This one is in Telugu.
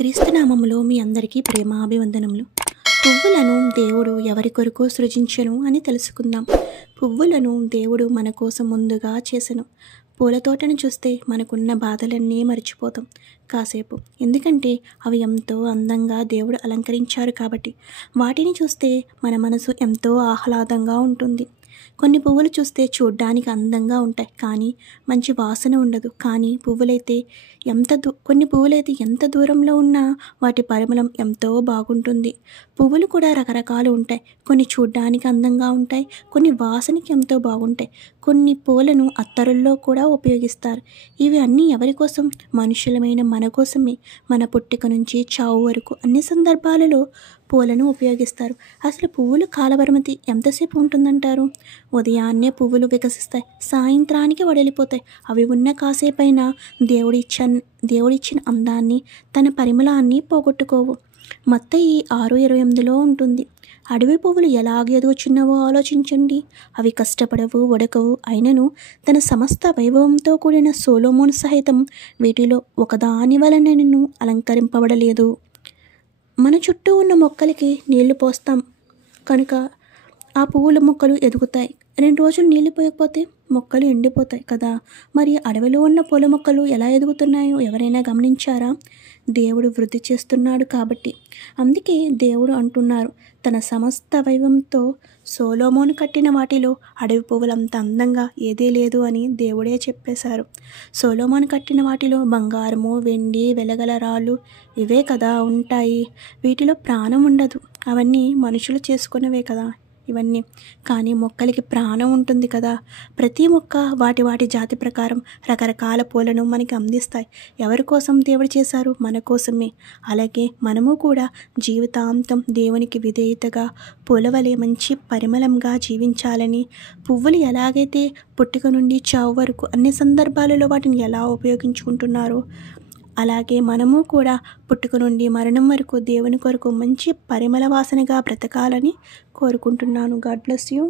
క్రీస్తు నామములో మీ అందరికీ ప్రేమాభివందనములు. పువ్వులను దేవుడు ఎవరి కొరకు సృజించెను అని తెలుసుకుందాం. పువ్వులను దేవుడు మన కోసం ముందుగా చేసెను. పూల తోటను చూస్తే మనకున్న బాధలన్నీ మర్చిపోతాం కాసేపు. ఎందుకంటే అవి ఎంతో అందంగా దేవుడు అలంకరించారు కాబట్టి. వాటిని చూస్తే మన మనసు ఎంతో ఆహ్లాదంగా ఉంటుంది. కొన్ని పువ్వులు చూస్తే చూడ్డానికి అందంగా ఉంటాయి, కానీ మంచి వాసన ఉండదు. కానీ కొన్ని పువ్వులైతే ఎంత దూరంలో ఉన్నా వాటి పరిమళం ఎంతో బాగుంటుంది. పువ్వులు కూడా రకరకాలు ఉంటాయి. కొన్ని చూడ్డానికి అందంగా ఉంటాయి, కొన్ని వాసనకి ఎంతో బాగుంటాయి. కొన్ని పూలను అత్తరుల్లో కూడా ఉపయోగిస్తారు. ఇవి అన్నీ ఎవరి కోసం? మనుషులమైన మన కోసమే. మన పుట్టుక నుంచి చావు వరకు అన్ని సందర్భాలలో పూలను ఉపయోగిస్తారు. అసలు పువ్వులు కాలపరిమితి ఎంతసేపు ఉంటుందంటారు? ఉదయాన్నే పువ్వులు వికసిస్తాయి, సాయంత్రానికి వడిలిపోతాయి. అవి ఉన్న కాసేపైనా దేవుడిచ్చిన అందాన్ని, తన పరిమళాన్ని పోగొట్టుకోవు. మత్తయి 6:28లో ఉంటుంది. అడవి పువ్వులు ఎలాగ ఎదుగుచున్నవో ఆలోచించండి. అవి కష్టపడవు, వడకవు. అయినను తన సమస్త వైభవంతో కూడిన సొలొమోను సహితం వీటిలో ఒకదాని వలనను అలంకరింపబడలేదు. మన చుట్టూ ఉన్న మొక్కలకి నీళ్లు పోస్తాం కనుక ఆ పువ్వుల మొక్కలు ఎదుగుతాయి. 2 రోజులు నీళ్లు పోయకపోతే మొక్కలు ఎండిపోతాయి కదా. మరి అడవిలో ఉన్న పూల మొక్కలు ఎలా ఎదుగుతున్నాయో ఎవరైనా గమనించారా? దేవుడు వృద్ధి చేస్తున్నాడు కాబట్టి. అందుకే దేవుడు అంటున్నారు, తన సమస్త వైభవంతో సొలొమోను కట్టిన వాటిలో అడవి పువ్వులంత అందంగా ఏదీ లేదు అని దేవుడే చెప్పేశారు. సొలొమోను కట్టిన వాటిలో బంగారము, వెండి, వెలగల రాళ్ళు ఇవే కదా ఉంటాయి. వీటిలో ప్రాణం ఉండదు. అవన్నీ మనుషులు చేసుకున్నవే కదా ఇవన్నీ. కానీ మొక్కలకి ప్రాణం ఉంటుంది కదా. ప్రతి మొక్క వాటి జాతి ప్రకారం రకరకాల పూలను మనకి అందిస్తాయి. ఎవరి కోసం దేవుడు చేశారు? మన కోసమే. అలాగే మనము కూడా జీవితాంతం దేవునికి విధేయతగా పూలవలే మంచి పరిమళంగా జీవించాలని, పువ్వులు ఎలాగైతే పుట్టుక నుండి చావు వరకు అన్ని సందర్భాలలో వాటిని ఎలా ఉపయోగించుకుంటున్నారో అలాగే మనము కూడా పుట్టుక నుండి మరణం వరకు దేవుని కొరకు మంచి పరిమళ వాసనగా బ్రతకాలని కోరుకుంటున్నాను. God bless you.